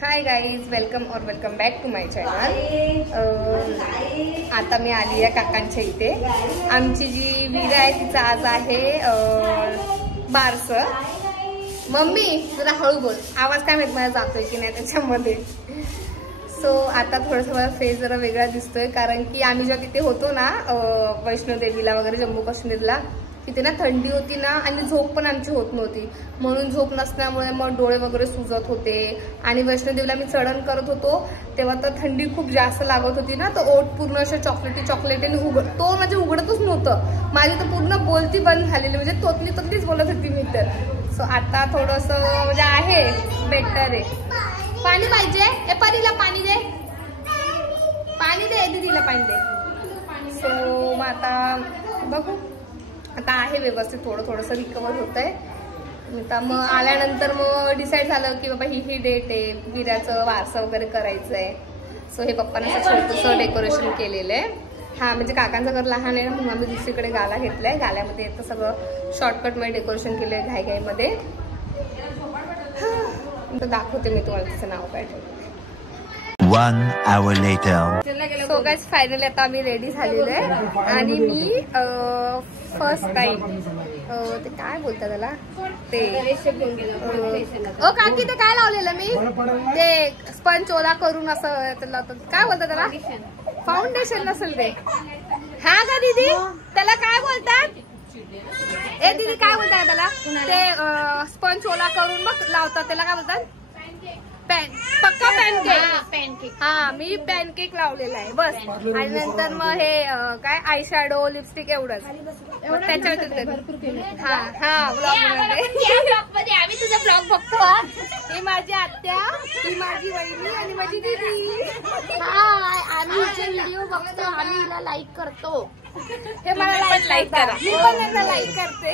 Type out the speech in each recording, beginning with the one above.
हाय guys, welcome और welcome back to my channel. आता मी आली आहे काकांच्या इथे। आमची जी वीरा आहे तिचा आज आहे बारस। मम्मी जरा हळू बोल, आवाज काय माहित मला जातोय की नाही त्याच्यामध्ये। सो आता थोडंसं फेस जरा वेगळा दिसतोय, कारण की आम्ही जेव्हा तिथे होतो ना वैष्णोदेवीला वगैरे जम्मू काश्मीरला, तिथे ना थंडी होती ना आणि झोप पण आमची होत नव्हती। म्हणून झोप नसल्यामुळे मग डोळे वगैरे सुजत होते। आणि वैष्णोदेवीला मी चढण करत होतो तेव्हा तर थंडी खूप जास्त लागत होती ना, तर ओठ पूर्ण असे चॉकलेटी तो म्हणजे उघडतच नव्हतं। माझी तर पूर्ण बोलती बंद झालेली, म्हणजे तोतलीच बोलत होती मी तर। सो आता थोडंसं म्हणजे आहे, बेटर आहे। पाणी पाहिजे ए परीला, पाणी दे, पाणी दे दीदीला, पाणी दे। सो मग आता बघू, आता आहे व्यवस्थित, थोडंसं रिकवर होत आहे। आता मग आल्यानंतर मग डिसाईड झालं की बाबा ही डेट आहे, वीराचं वारसा वगैरे करायचं आहे। सो हे पप्पाने असं छोटंसं डेकोरेशन केलेलं आहे। हा म्हणजे काकांचं घर लहान आहे ना, म्हणून आम्ही दुसरीकडे गाला घेतलाय। गाल्यामध्ये येतं सगळं शॉर्टकटमध्ये डेकोरेशन केलंय घाईमध्ये। तर दाखवते मी तुम्हाला तिचं नाव काय ठेवलं। 1 hour later. So guys finally आता आम्ही रेडी झालेलो आहे। आणि मी फर्स्ट टाइम ते काय बोलतात त्याला, ते ओ काकी ते काय लावलेलं मी, ते स्पंज ओला करून असं काय बोलतात त्याला, फाउंडेशन नसेल ते। हा का दीदी, त्याला काय बोलतात ए दीदी, काय बोलतात त्याला, ते स्पंज ओला करून मग लावतात, त्याला काय बोलतात, पक्का पॅनकेक। हा मी पॅनकेक लावलेला आहे बस। आणि नंतर मग हे काय आय शॅडो, लिपस्टिक एवढंच त्याच्यावर। हा ब्लॉग मध्ये आम्ही तुझा ब्लॉग बघतो। ही माझी आत्या, ही माझी वहिनी आणि माझी दीदी। आम्ही हिचे व्हिडिओ बघतो, आम्ही हिला लाईक करतो। हे मला लाईक करा, मी पण लाईक करते।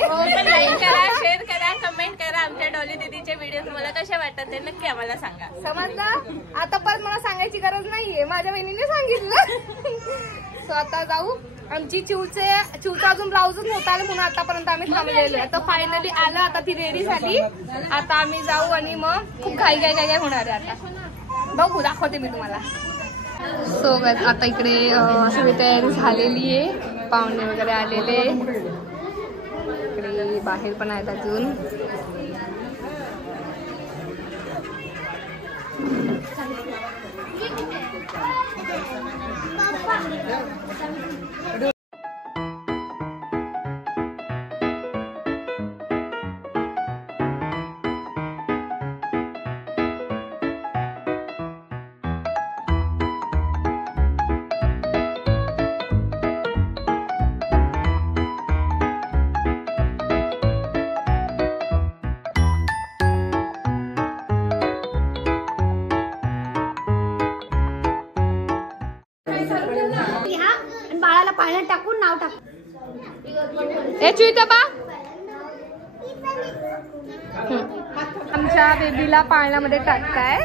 लाईक करा, शेअर करा, कमेंट करा। आमच्या डॉली दीदीचे व्हिडिओ तुम्हाला कसे वाटतात ते नक्की आम्हाला सांगा। समजलं? आता पण मला सांगायची गरज नाहीये, माझ्या बहिणीने सांगितलं। सो आता जाऊ, आमची चिवचा अजून ब्लाऊजच नव्हता आला, म्हणून आतापर्यंत आम्ही थांबलेलो आहे। आता फायनली आलं, आता ती रेडी झाली। आता आम्ही जाऊ आणि मग खूप घाई होणार आहे। आता बघू, दाखवते मी तुम्हाला। सो गाइस आता इकडे सगळी तयारी झालेली आहे, पाहुणे वगैरे आलेले, इकडे बाहेर पण आहेत अजून। बाळाला पाण्यात टाकून नाव टाक। आमच्या बेबीला पाण्यामध्ये टाकताय।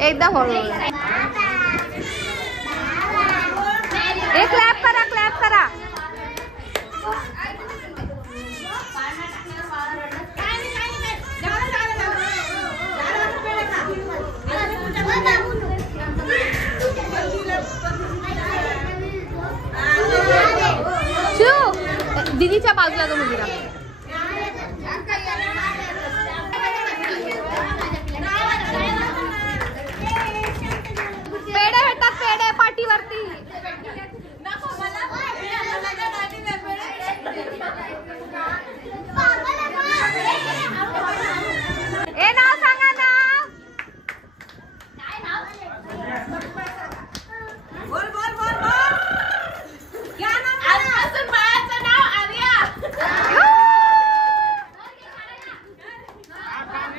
एकदम हळू, एक क्लॅप करा। दीदीच्या बाजूला तो मुलगा।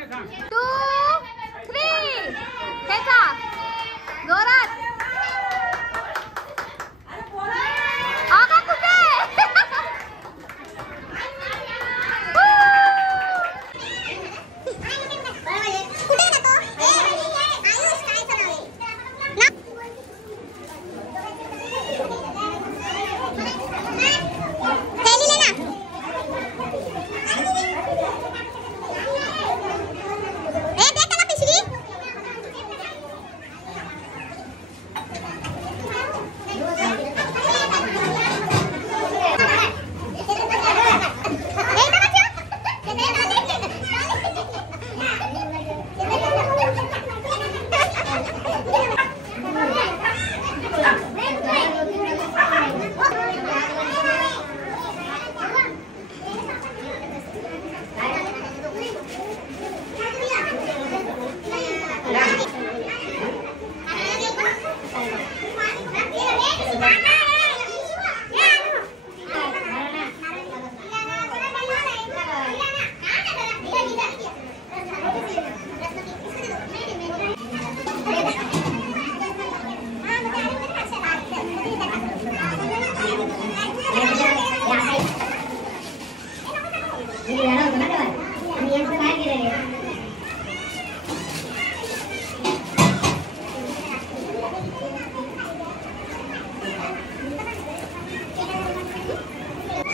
2, 3 खेचा जोरात. आगा कुठे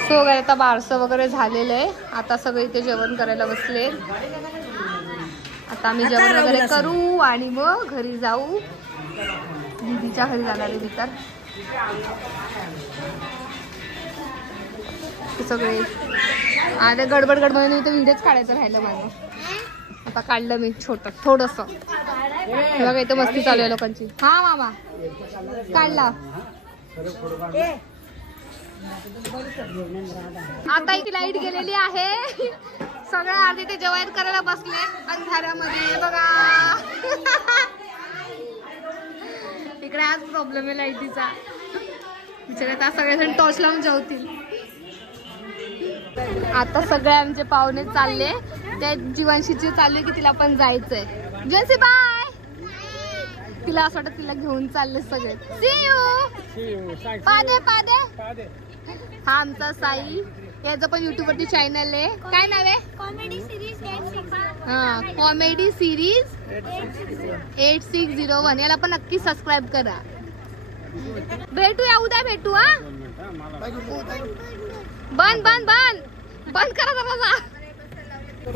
सो वगैरे आता बारसं वगैरे झालेलं आहे. आता सगळे इथे जेवण करायला बसले. आता आम्ही जेवण वगैरे करू आणि मग घरी जाऊ. दीदीच्या घरी जाणार आहे मी तर. सगळे आता गडबड गडबड इथे व्हिडिओच काढायचं राहिलं माझं. आता काढलं मी छोट थोडस. बघा इथं मस्ती चालू आहे लोकांची. हा मामा काढला. आता इथे लाईट गेलेली आहे. सगळे आधी ते जेवण करायला बसले अंधारामध्ये. बघा इकडे आज प्रॉब्लेम आहे लाईटीचा. बिचारे सगळेजण टॉर्च लावून जेवतील. आता सगळे आमचे पाहुणे चालले. त्या जीवांशीची चालले की तिला पण जायचंय. जयसी बाय. तिला असं वाटत तिला घेऊन चालले सगळे. See you. पादे पादे. हा आमचा साई. याचं पण युट्यूब वरती चॅनल आहे. काय नाव आहे? Comedy series 86. हा कॉमेडी सिरीज 8601. याला पण नक्की सबस्क्राईब करा. भेटूया उद्या भेटू. हा बंद बंद बंद बंद करा जरा.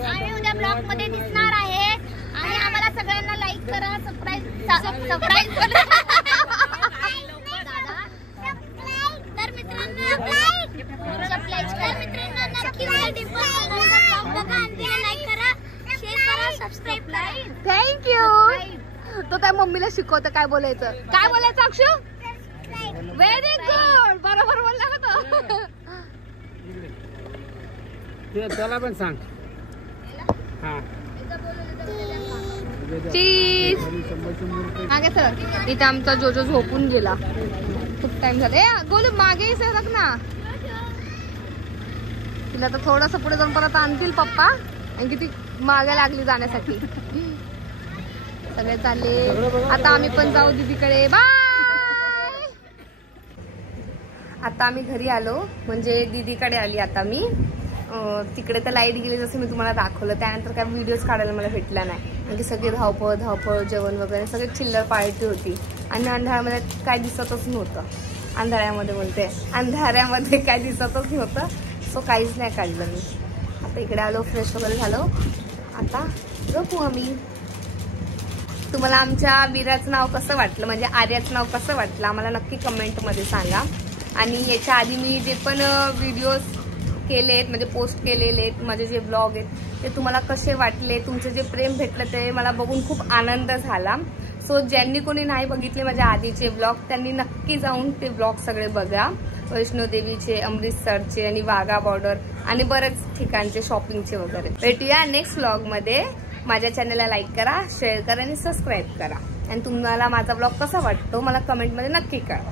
आम्ही उद्या ब्लॉग मध्ये दिसणार आहे आणि आम्हाला सगळ्यांना लाईक करा. सबस्क्राईब तर मित्रांनो थँक्यू. तो काय मम्मीला शिकवतं काय बोलायचं. काय बोलायचं अक्षू? Very good. बरोबर बोलला का तो. त्याला पण सांग. चीज मागे सर. इथे आमचा जोजो झोपून गेला. खूप टाइम झाला. गोलू मागे सरक ना. तिला तर थोडस पुढे जाऊन परत आणतील पप्पा. आणि किती मागे लागली जाण्यासाठी. सगळे चालले. आता आम्ही पण जाऊ दीदीकडे. बाय. आता आम्ही घरी आलो. म्हणजे दीदीकडे आली आता मी. तिकडे तर लाईट गेली जसं मी तुम्हाला दाखवलं. त्यानंतर काय व्हिडिओज काढायला मला भेटला नाही. म्हणजे सगळी धावपळ धावपळ जेवण वगैरे सगळे चिल्लर पार्टी होती. आणि अंधारामध्ये काय दिसतच नव्हतं. अंधाऱ्यामध्ये काय दिसतच नव्हतं. सो काहीच नाही काढलं मी. आता इकडे आलो. फ्रेश वगैरे झालो. आता झोपू आम्ही. तुम्हाला आमच्या वीराचं नाव कसं वाटलं म्हणजे आर्याचं नाव कसं वाटलं आम्हाला नक्की कमेंटमध्ये सांगा. आणि याच्या आधी मी जे पण व्हिडिओज केलेत म्हणजे पोस्ट केलेले आहेत माझे जे ब्लॉग आहेत ते तुम्हाला कसे वाटले. तुमचं जे प्रेम भेटलं ते मला बघून खूप आनंद झाला. सो ज्यांनी कोणी नाही बघितले माझ्या आधीचे ब्लॉग त्यांनी नक्की जाऊन ते ब्लॉग सगळे बघा. वैष्णोदेवीचे, अमृतसरचे आणि वाघा बॉर्डर आणि बरेच ठिकाणचे शॉपिंगचे वगैरे. भेटूया नेक्स्ट व्लॉगमध्ये. माझ्या चॅनलला लाईक करा, शेअर करा आणि सबस्क्राईब करा. आणि तुम्हाला माझा ब्लॉग कसा वाटतो मला कमेंटमध्ये नक्की कळवा.